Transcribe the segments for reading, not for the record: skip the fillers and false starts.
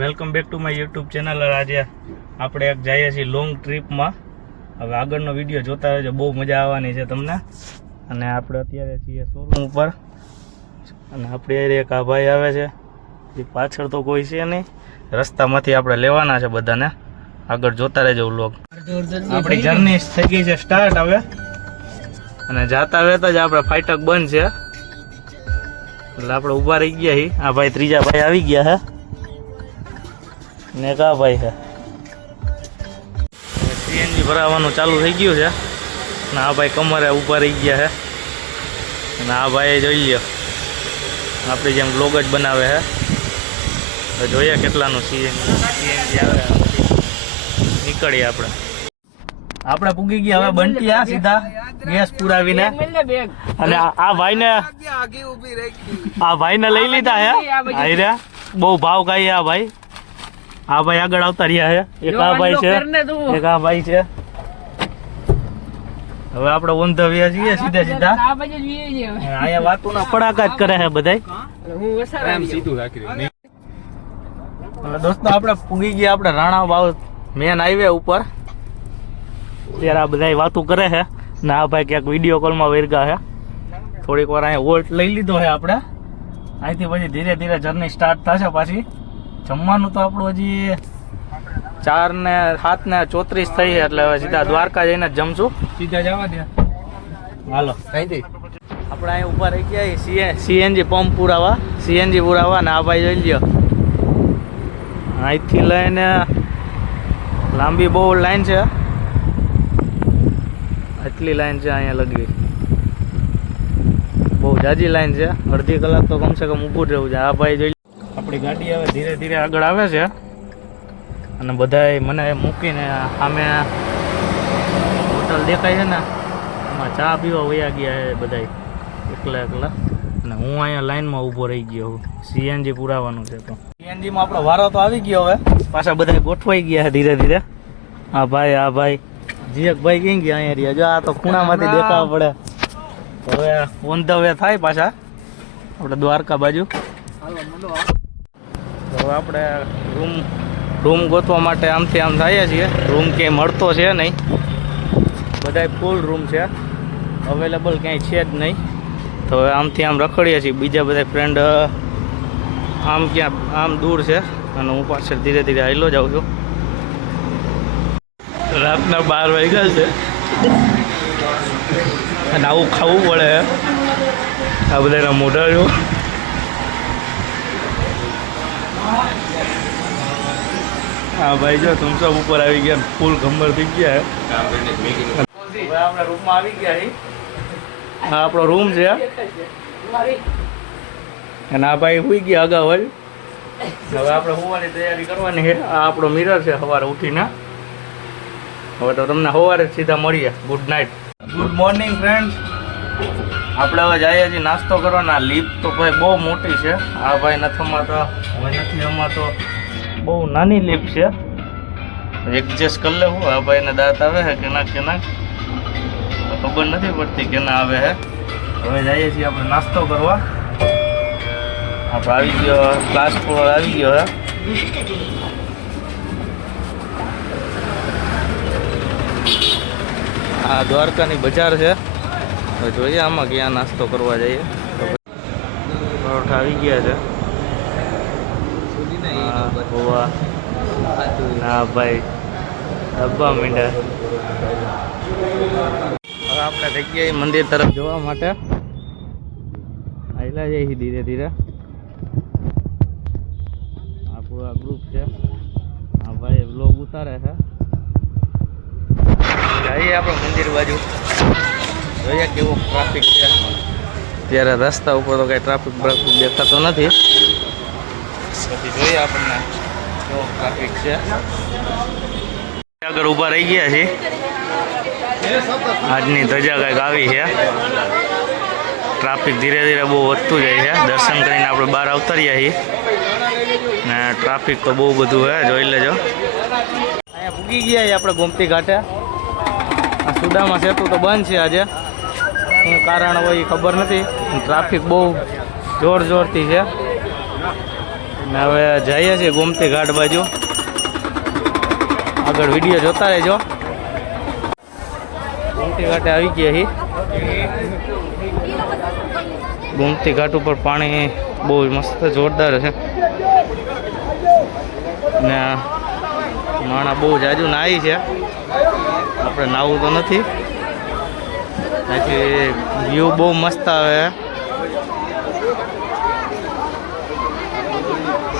Welcome back to my YouTube channel. આજે આપણે એક જઈએ છીએ લોંગ ટ્રીપમાં. હવે આગળનો વિડીયો જોતા રહેજો, બહુ મજા આવવાની છે તમને. અને આપણે અત્યારે છીએ શોરૂમ ઉપર અને આપણે એક આ ભાઈ આવે છે, એ પાછળ તો કોઈ છે નહીં, રસ્તામાંથી આપણે લેવાના છે બધાને. આગળ જોતા રહેજો વ્લોગ. આપણી જર્ની થઈ ગઈ છે સ્ટાર્ટ હવે, અને જાતા વેતા જ આપણે ફાટક બંધ છે એટલે આપણે ઊભા રહી ગયા છીએ. આ ભાઈ ત્રીજા ભાઈ આવી ગયા છે ને કા ભાઈ છે. સીએનજી ભરાવાનું ચાલુ થઈ ગયું છે ને આ ભાઈ કમરે ઊભા રહી ગયા છે. અને આ ભાઈ જોઈ લ્યો આપણી જેમ બ્લોગ જ બનાવે છે. તો જોઈએ કેટલાનું સીએનજી આવે. નીકળીએ આપણે પૂગી ગયા હવે બંટિયા સીધા ગેસ પુરાવીને. અને આ ભાઈને લઈ લીધા હે. આયરે બહુ ભાવ કાઈ આ ભાઈ. આ ભાઈ આગળ આવતા રહ્યા છે. એક આ ભાઈ છે, એક આ ભાઈ છે. હવે આપણે ઓંધવ્યા છીએ સીધા સીધા. અહીંયા વાતોના પડાકા જ કરે છે બધા. દોસ્તો આપણે પૂગી ગયા આપણે રાણા વાવ મેન હાઈવે ઉપર. ત્યારે આ બધા વાતો કરે છે ને આ ભાઈ ક્યાંક વિડીયો કોલમાં વેરગા છે. થોડીક વાર અહીંયા હોલ્ટ લઈ લીધો છે આપણે. અહીંથી પછી ધીરે ધીરે જર્ની સ્ટાર્ટ થશે. પાછી જમવાનું તો આપણું હજી 4:07:34 થઈ એટલે હવે સીધા દ્વારકા જઈને જ જમશું. સીધા જવા દે હાલો. અહીંથી આપણે અહીં ઉભા રહી ગયા સીએનજી પંપ પુરાવા, સીએનજી પુરાવા. ને આ ભાઈ જોઈ લ્યો અહીંથી લઈને લાંબી બહુ લાઈન છે. આટલી લાઈન છે અહીંયા લગી, બહુ જાજી લાઈન છે. અડધી કલાક તો કમસે કમ ઊભું રહેવું છે. આ ભાઈ જોઈ આપણી ગાડી હવે ધીરે ધીરે આગળ આવે છે અને બધાય મને મૂકીને સામે હોટલ દેખાય છે ને એમાં ચા પીવા વયા ગયા છે બધાય એકલા એકલા. અને હું અહીંયા લાઈનમાં ઊભો રહી ગયો હું. સીએનજી પુરાવાનું છે તો સીએનજીમાં આપણો વારો તો આવી ગયો. હવે પાછા બધા ગોઠવાઈ ગયા છે ધીરે ધીરે. આ ભાઈ જીયકભાઈ ક્યાં ગયા? અહીંયા રહ્યા. જો આ તો ખૂણામાંથી દેખાવા પડે. હવે ઓન ધ વે થાય પાછા આપણે દ્વારકા બાજુ. હવે આપણે રૂમ ગોતવા માટે આમથી આમ થઈએ છીએ. રૂમ ક્યાંય મળતો છે નહીં, બધા ફૂલ રૂમ છે, અવેલેબલ ક્યાંય છે જ નહીં. તો હવે આમથી આમ રખડીએ છીએ. બીજા બધા ફ્રેન્ડ આમ ક્યાં આમ દૂર છે અને હું પાછળ ધીરે ધીરે હાલો જાઉં છું. રાતના 12 વાગ્યા છે અને આવું ખાવું પડે. આ બધાના મોઢા જો. હા ભાઈ જો થમ્સઅપ ઉપર આવી ગયા, ફૂલ ગમ્બર થઈ ગયા. હવે આપણે રૂમમાં આવી ગયા. હા આપણો રૂમ છે અને આ ભાઈ સુઈ ગયા અગાઉ જ. હવે આપણે સુવાની તૈયારી કરવાની છે. આ આપણો મિરર છે સવારે ઉઠીને. હવે તો તમને સવારે સીધા મળીએ. Good night, good morning friends. આપણે હવે જઈએ છીએ નાસ્તો કરવાના. લિફ્ટ તો ભાઈ બહુ મોટી છે. આ ભાઈ નથી અમાતો, હવે નથી અમાતો. બહુ નાની લિફ્ટ છે, એડજસ્ટ કરી લેવું. આ ભાઈને દાંત આવે છે કેનાક ખબર નથી પડતી કેના આવે છે. હવે જઈએ છીએ આપણે નાસ્તો કરવા. આપણે આવી ગયો ક્લાસ ફ્લોર આવી ગયો છે. આ દ્વારકાની બજાર છે. હવે જોઈએ આમાં ક્યાં નાસ્તો કરવા જઈએ. પરોઠા આવી ગયા છે. હા ભાઈ ડબ્બા મીંડા. હવે આપણે થઈ ગયા મંદિર તરફ જોવા માટે. આયલા જઈએ ધીરે ધીરે. આપણું આ ગ્રુપ છે. હા ભાઈ વ્લોગ ઉતારે છે. જઈએ આપણે મંદિર બાજુ. જોઈએ કેવો ટ્રાફિક છે. ત્યારે રસ્તા ઉપર તો કઈ ટ્રાફિક દેખાતો નથી. પછી જોઈએ આપણને કેવો ટ્રાફિક છે. આગળ ઊભા રહી ગયા છે. આજની ધજા કંઈક આવી છે. ટ્રાફિક ધીરે ધીરે બહુ વધતું જાય છે. દર્શન કરીને આપણે બહાર અવતર્યા છીએ ને ટ્રાફિક તો બહુ બધું છે, જોઈ લેજો. અહીંયા પૂગી ગયા છીએ આપણે ગોમતી ઘાટે. આ સુદામા સેતુ તો બંધ છે આજે. શું કારણ હોય એ ખબર નથી. ટ્રાફિક બહુ જોરથી છે. ને હવે જઈએ છીએ ગોમતી ઘાટ બાજુ. આગળ વિડીયો જોતા રહેજો. ગોમતી ઘાટે આવી ગયા છીએ. ગોમતી ઘાટ ઉપર પાણી બહુ મસ્ત જોરદાર છે ને માણા બહુ જાજુ નાહી છે. આપણે નાહવું તો નથી, ત્યાંથી વ્યૂ બહુ મસ્ત આવે.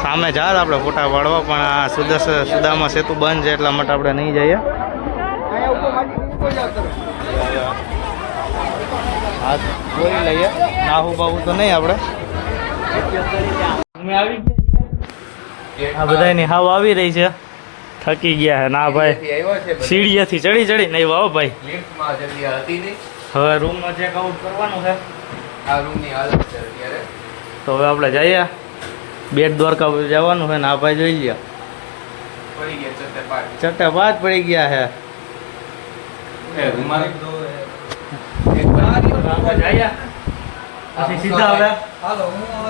સામે જાત આપણે ફોટા પાડવા, પણ આ સુદામા સેતુ બંધ છે એટલા માટે આપણે નહીં જઈએ. હાથ જોઈ લઈએ. નાહું બાહું તો નહીં આપણે. આ બધાની હાવ આવી રહી છે. થકી ગયા હે ના ભાઈ, સીડીએથી ચડી ચડી નહીં વાવ ભાઈ. હવે રૂમમાં ચેકઆઉટ કરવાનું છે. આ રૂમની હાલત છે અત્યારે. તો હવે આપણે જઈએ. બેટ દ્વારકા જવાનું છે ને આ ભાઈ જોઈ લ્યા પડી ગયા ચટ્ટે પાંચ પડી ગયા છે. પછી સીધા હવે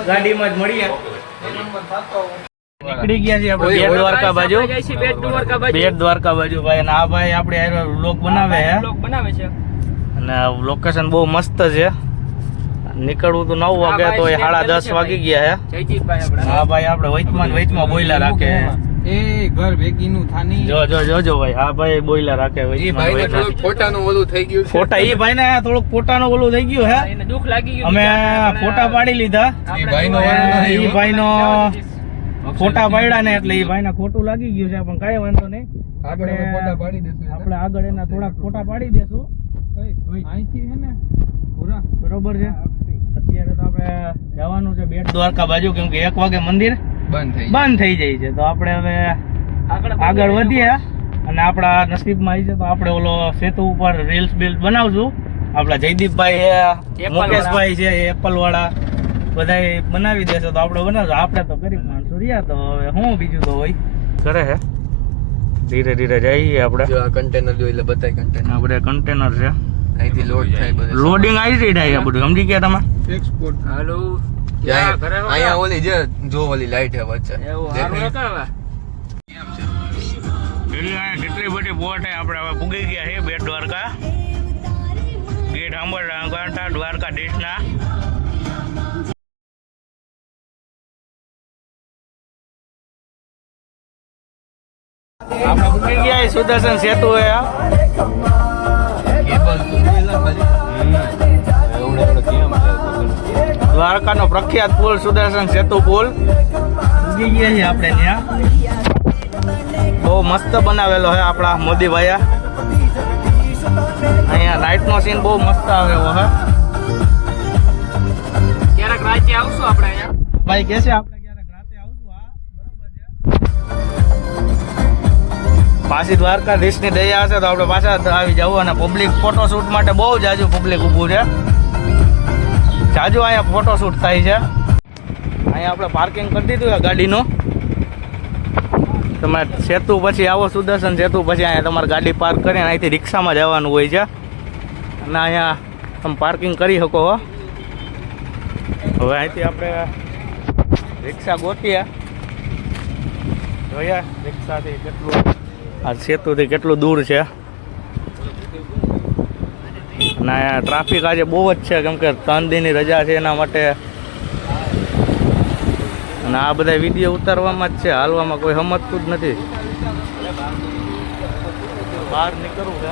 ગાડીમાં જ મળીએ. નીકળી ગયા છીએ આપણે બેટ દ્વારકા બાજુ. બેટ દ્વારકા બાજુ ભાઈ. અને આ ભાઈ આપણે વ્લોગ બનાવે છે અને લોકેશન બહુ મસ્ત છે. નીકળવું તો 9 વાગે તો 10:30 વાગી ગયા છે. હા ભાઈ આપણે વચમાં બોઈલા રાખે. એ ઘર ભેગીનું થાની જોજો ભાઈ. હા ભાઈ બોઈલા રાખે. ફોટાનું ઓલું થઈ ગયું ફોટા એ ભાઈ ને થોડુંક ફોટાનું ઓલું થઈ ગયું હે. દુઃખ લાગી ગયું. અમે ફોટા પાડી લીધા. એ ભાઈ નો ફોટા પાડ્યા ને એટલે એ ભાઈ ને ખોટું લાગી ગયું છે, પણ કઈ વાંધો નહીં. આપણે આગળ એના થોડાક ફોટા પાડી દેશું. અહીંથી હે ને પૂરા બરોબર છે. અત્યારે તો આપણે જવાનું છે બેટ દ્વારકા બાજુ, કેમ કે 1 વાગે મંદિર બંધ થઈ જાય છે. તો આપણે હવે આગળ વધીએ અને આપણા નસીબમાં આવી છે તો આપણે ઓલો સેતુ ઉપર રીલ્સ બિલ્સ બનાવશું. આપણા જયદીપભાઈ મુકેશભાઈ છે એપલ વાળા બધા બનાવી દેશે તો આપણે બનાવશું. આપણે તો ગરીબ માણસો રહ્યા, તો હવે હું બીજું તો હોય કરે છે. ધીરે ધીરે જઈએ આપણે. કન્ટેનર જોઈ લે, બતાય કન્ટેનર. આપણે કન્ટેનર છે, અહીંથી લોડ થાય બધું. લોડિંગ આવી રહી થાય બધું. સમજી ગયા તમે? એક્સપોર્ટ. હાલો અહીંયા ઓલી જે જો ઓલી લાઈટ હે વચ્ચે કેટલી બધી બોટ હે. આપણે હવે પૂગી ગયા છે બેટ દ્વારકા. ગેટ સાંભળતા દ્વારકાધીશના. આપણે પૂગી ગયા સુદર્શન સેતુ હે. દ્વારકાનો પ્રખ્યાત પુલ સુદર્શન સેતુ પુલ ઉગી ગયા છીએ આપણે ત્યાં. બહુ મસ્ત બનાવેલો છે આપણા મોદીભાઈ. અહીંયા નાઇટ નો સીન બહુ મસ્ત આવેલો છે. ક્યારેક રાતે આવશું આપણે અહીંયા. ભાઈ કે છે આપણે ક્યારેક રાતે આવશું. હા બરોબર છે. પાછી દ્વારકાધીશની દયા હશે તો આપણે પાછા આવી જવું. અને પબ્લિક ફોટોશૂટ માટે બહુ જાજુ પબ્લિક ઊભું છે. જાજુ અહીંયા ફોટોશૂટ થાય છે. અહીંયા આપણે પાર્કિંગ કરી દીધું ગાડીનું. તમે સેતુ પછી આવો સુદર્શન સેતુ પછી અહીંયા તમારે ગાડી પાર્ક કરીને અહીંથી રિક્ષામાં જવાનું હોય છે અને અહીંયા તમે પાર્કિંગ કરી શકો. હવે અહીંથી આપણે રિક્ષા ગોતીએ. જોઈએ રિક્ષાથી કેટલું આ સેતુથી કેટલું દૂર છે. અને અહીંયા ટ્રાફિક આજે બહુ જ છે, કેમ કે 3 દિનની રજા છે એના માટે. અને આ બધા વિડીયો ઉતારવામાં જ છે, હાલવામાં કોઈ સમજતું જ નથી. બહાર નીકળવું છે,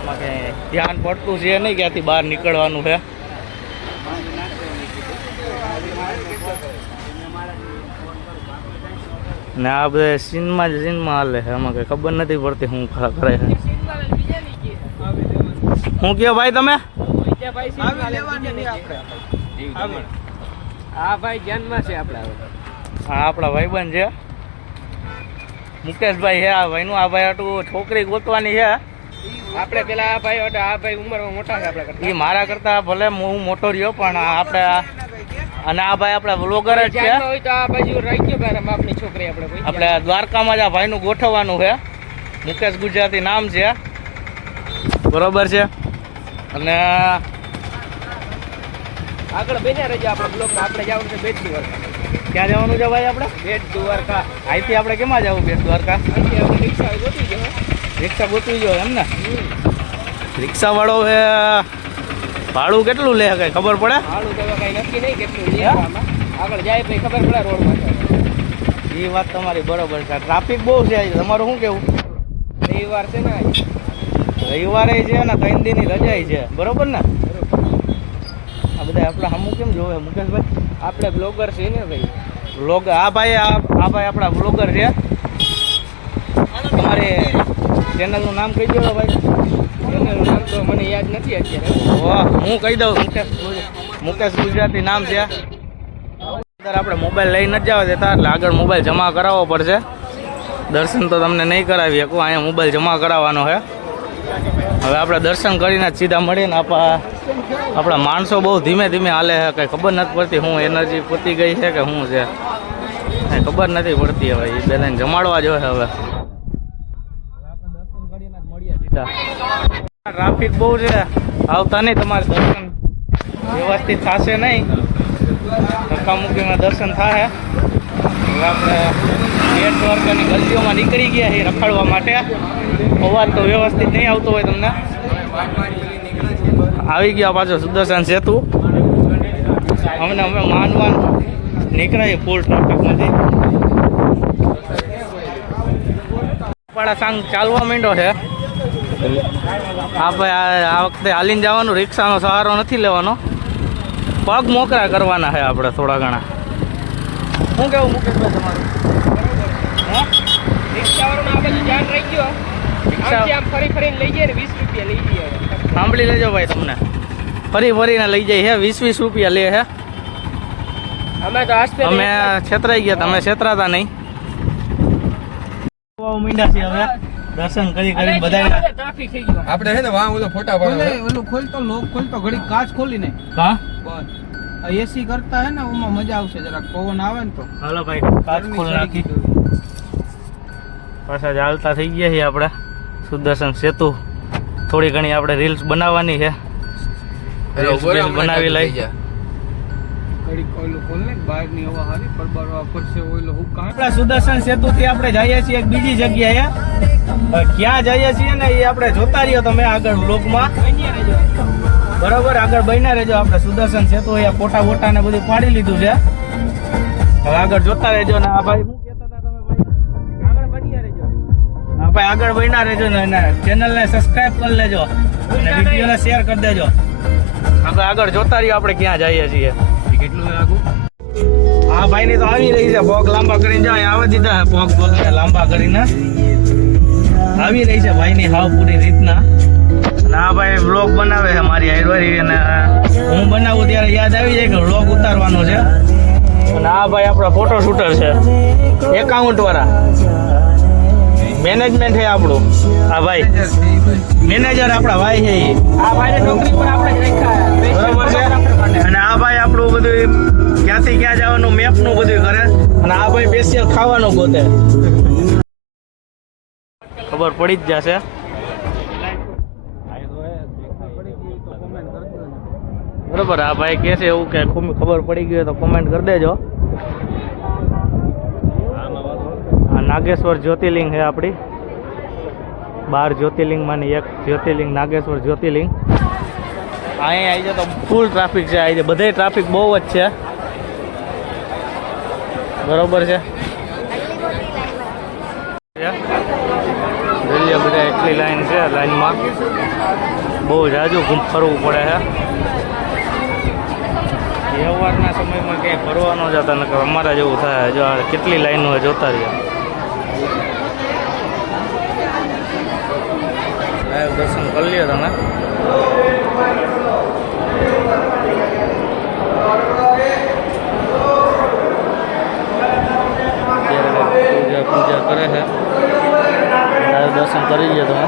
એમાં કંઈ ધ્યાન પડતું છે નહીં ક્યાંથી બહાર નીકળવાનું છે. ને આ બધા સીનમાં હાલે છે, એમાં કંઈ ખબર નથી પડતી શું કરે છે. શું કહો ભાઈ તમે? હા ભાઈ ધ્યાનમાં છે આપણા. હા આપણા ભાઈબંધ છે મુકેશભાઈ છે. આ ભાઈનું આ ભાઈ હાટું છોકરી ગોતવાની છે. આપણે પેલા આ ભાઈ ઉંમરમાં મોટા છે આપણા કરતા. એ મારા કરતા ભલે હું મોટો રહ્યો, પણ આપણે અને આ ભાઈ આપણા વ્લોગર જ છે. હોય તો આ બાજુ રહી ગયો ભાઈ આપણી છોકરી આપણે દ્વારકામાં જ આ ભાઈનું ગોઠવવાનું છે. મુકેશ ગુજરાતી નામ છે, બરોબર છે. અને આગળ બેસ્યા રહેજો આપણા બ્લોગમાં. આપણે જવાનું છે બેટ દ્વારકા. ક્યાં જવાનું છે ભાઈ આપણે? બેટ દ્વારકા. અહીંથી આપણે કેમાં જવું બેટ દ્વારકા? અહીંથી આપણે રિક્ષા ગોતી જવા. રિક્ષા ગોતવી જોઈએ એમ ને? રિક્ષાવાળો એ ભાડું કેટલું લે કઈ ખબર પડે? ભાડું તો હવે કઈ નક્કી નહીં કેટલું લે આમાં. આગળ જાય પછી ખબર પડે રોડમાં. એ વાત તમારી બરોબર છે. ટ્રાફિક બહુ છે આજે. તમારું શું કેવું? રવિવાર છે ને આજે. રવિવારે છે ને 3 દિનની રજા છે બરોબર ને? આ બધા આપણે હમું કેમ જોવે મુકેશભાઈ? આપણે બ્લોગર છે ને ભાઈ. બ્લોગર આ ભાઈ આપણા બ્લોગર છે. તમારે ચેનલનું નામ કહી દો ભાઈ. એનું નામ તો મને યાદ નથી અત્યારે. વાહ, હું કહી દઉં. મુકેશ ગુજરાતી નામ છે. અંદર આપણે મોબાઈલ લઈ નથી જવા દેતા એટલે આગળ મોબાઈલ જમા કરાવવો પડશે. દર્શન તો તમને નહીં કરાવી શકું, અહીંયા મોબાઈલ જમા કરાવવાનો છે. હવે આપણે દર્શન કરીને જ સીધા મળીને આપણા માણસો બહુ ધીમે ધીમે હાલે છે. કંઈ ખબર નથી પડતી શું એનર્જી પતી ગઈ છે કે શું છે કંઈ ખબર નથી પડતી. હવે એ બધાને જમાડવા જોઈએ. હવે દર્શન કરીને જ મળીએ સીધા. ટ્રાફિક બહુ છે, આવતા નહીં. તમારે દર્શન વ્યવસ્થિત થશે નહીં. ધક્કા મૂકીમાં દર્શન થાય. હવે આપણે બેટ દ્વારકાની ગલીઓમાં નીકળી ગયા છીએ રખડવા માટે. અવાજ તો વ્યવસ્થિત નહીં આવતો હોય તમને. આવી ગયા પાછો સુદર્શન સેતુ. અમે માનવાન નીકળાય ફૂલ ટ્રાફિકમાંથી. પાડા સાંગ ચાલવા માંડ્યો છે. આ ભાઈ આ વખતે હાલીને જવાનું, રિક્ષાનો સહારો નથી લેવાનો. પગ મોકરા કરવાના છે આપણે થોડા ઘણા. શું કેવું મુકેશભાઈ તમારું? રિક્ષાવાળાનું આ બધું ધ્યાન રહી ગયો. રિક્ષા આમ ફરી ફરીને લઈ જાય ને 20 રૂપિયા લઈ જઈએ. સાંભળી લેજો ભાઈ, તમને ફરી ફરીને લઈ જાય છે. 20 રૂપિયા લે છે. અમે તો આસ્તે અમે છેતરાઈ ગયા, તમે છેતરાતા નહીં. મીંડા છે હવે દર્શન કરી કરી બધા. ટ્રાફિક થઈ ગયો. આપણે હે ને વાહ ઓલો ફોટા પાડો. ઓલું ખોલતો લોક ખોલતો ઘડી કાચ ખોલીને હા એસી કરતા હે ને ઓમાં મજા આવશે. જરાક પવન આવે ને તો. હાલો ભાઈ, કાચ ખોલ નાખી. પાછા ચાલતા થઈ ગયા છીએ આપણે સુદર્શન સેતુ. થોડી ઘણી આપણે રીલ્સ બનાવવાની છે. બનાવી લઈ. ઘડી ઓલું ખોલ ને બહાર ની હવા હારી પડબડવા પડશે ઓલો હુકા. આપણા સુદર્શન સેતુ થી આપણે જઈએ છીએ એક બીજી જગ્યાએ. ક્યાં જઈએ છીએ ને એ આપણે જોતા રહ્યો તમે આગળ વ્લોગમાં. બરોબર, આગળ બન્યા રહેજો. આપણે સુદર્શન સેતુ અહીંયા ફોટા બોટા ને બધું પાડી લીધું છે. હવે આગળ જોતા રહેજો. ને આ ભાઈ શું કહેતા હતા તમે ભાઈ? આગળ બન્યા રહેજો. હા ભાઈ, આગળ બન્યા રહેજો ને ચેનલને સબસ્ક્રાઇબ કરી લેજો અને વિડીયોને શેર કરી દેજો. આગળ જોતા રહ્યો આપણે ક્યાં જઈએ છીએ. કેટલું આગું? હા ભાઈ ની તો આવી રહી છે. પગ લાંબા કરીને જાય આવવા દીધા. પગ લાંબા કરીને આવી રહી છે ભાઈ ની હાવ પૂરી રીતના. અને આ ભાઈ વ્લોગ બનાવે છે મારી હાઈડવારી. અને હું બનાવું ત્યારે યાદ આવી જાય કે વ્લોગ ઉતારવાનો છે. અને આ ભાઈ આપણા ફોટો શૂટર છે, એકાઉન્ટ વાળા. મેનેજમેન્ટ છે આપણું. આ ભાઈ મેનેજર આપણા ભાઈ છે. આ ભાઈને નોકરી પર આપણે જ રાખ્યા. બરોબર છે. અને આ ભાઈ આપણું બધું ક્યાંથી ક્યાં જવાનું મેપ નું બધું કરે. અને આ ભાઈ સ્પેશિયલ ખાવાનું ગોતે. ખબર પડી જ જશે. બરોબર, આ ભાઈ કે છે એવું કે ખબર પડી ગઈ હોય તો કોમેન્ટ કરી દેજો. આ નાગેશ્વર જ્યોતિર્લિંગ છે આપણી. 12 જ્યોતિર્લિંગમાંની એક જ્યોતિર્લિંગ નાગેશ્વર જ્યોતિર્લિંગ. અહીંયા આવી જાય તો ફૂલ ટ્રાફિક છે. આવી જાય બધે ટ્રાફિક બહુ જ છે. બરોબર છે. રેલીઓ બધા એટલી લાઈન છે. લાઈનમાં બહુ જાજુ ફરવું પડે છે. તહેવારના સમયમાં ક્યાંય ફરવા ન જતા નકર અમારા જેવું થાય. જો કેટલી લાઈનો જોતા રહ્યા. દર્શન કરી લ્યો તમે. પૂજા કરે છે. દર્શન કરી લ્યો તમે.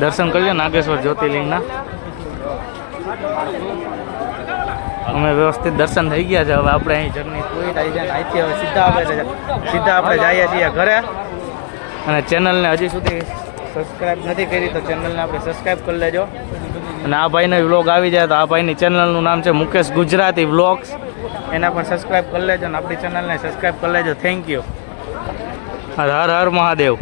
દર્શન કરી લો નાગેશ્વર જ્યોતિર્લિંગના. અમે વ્યવસ્થિત દર્શન થઈ ગયા છે. હવે આપણે અહીં જર્ની પૂરી થાય છે. અહીંથી હવે સીધા આપણે જઈએ છીએ ઘરે. અને ચેનલને હજી સુધી સબસ્ક્રાઈબ નથી કરી તો ચેનલને આપણે સબસ્ક્રાઈબ કરી લેજો. અને આ ભાઈનો વ્લોગ આવી જાય તો આ ભાઈની ચેનલનું નામ છે મુકેશ ગુજરાતી વ્લોગ્સ. એના પણ સબસ્ક્રાઈબ કરી લેજો અને આપણી ચેનલને સબસ્ક્રાઈબ કરી લેજો. Thank you. હર હર મહાદેવ.